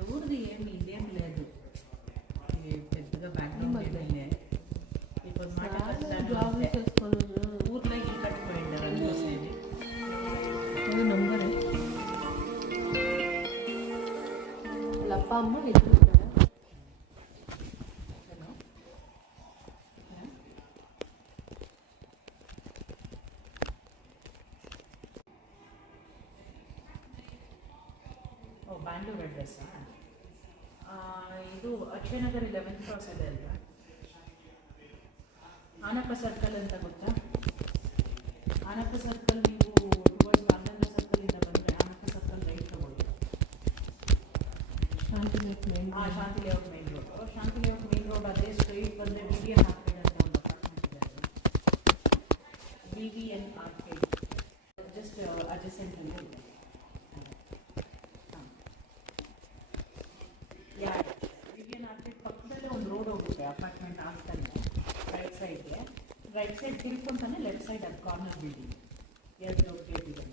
ఎవరిది ఏమి ఇదేం లేదు, పెద్దగా బ్యాక్గ్రౌండ్ ఏమీ. ఇప్పుడు మాట జాబ్ చేసుకోలేదు, ఊర్లో ఇల్లు కట్టిపోయిండారు అందుకోసేది నంబరే వాళ్ళ అప్ప అమ్మ ఎదురు ಬ್ಯಾಂಗ್ಳೂರ್ ಅಡ್ರೆಸ್ಸಾ? ಇದು ಅಕ್ಷಯ ನಗರ್ 11th ಕ್ರಾಸ್ ಇದೆ ಅಲ್ವಾ? ಆನಪ್ಪ ಸರ್ಕಲ್ ಅಂತ ಗೊತ್ತಾ? ಆನಪ್ಪ ಸರ್ಕಲ್ ನೀವು ಟುವರ್ಡ್ಸ್ ಬಾಲಗಂಗಾ ಸರ್ಕಲಿಂದ ಬಂದರೆ ಆನಪ್ಪ ಸರ್ಕಲ್ ರೈಟ್ ತಗೊಳ್ಳಿ. ಶಾಂತಿ ಲೇಔಟ್ ಮೇನ್ ರೋಡ್. ಶಾಂತಿ ಲೇಔಟ್ ಮೇನ್ ರೋಡ್ ಅದೇ ಸ್ಟ್ರೈಟ್ ಬಂದರೆ VVN ಆರ್ಕೇಡ್ ಅಂತ ಒಂದು ಅಪಾರ್ಟ್ಮೆಂಟ್ ಇದೆ. VVN ಆರ್ಕೇಡ್ ಜಸ್ಟ್ ಅಡ್ಜಸೆಂಟಲ್ಲಿ ಇದೆ. VVN ಆರ್ಕೇಡ್ ಪಕ್ಕದಲ್ಲೇ ಒಂದು ರೋಡ್ ಹೋಗುತ್ತೆ ಅಪಾರ್ಟ್ಮೆಂಟ್ ಆಗ್ತಾನೆ. ರೈಟ್ ಸೈಡ್ ತಿಳ್ಕೊಂತಾನೆ ಲೆಫ್ಟ್ ಸೈಡ್ ಅದು ಕಾರ್ನರ್ ಬಿಲ್ಡಿಂಗ್ 2 ಗೇಟ್ ಇದೆ.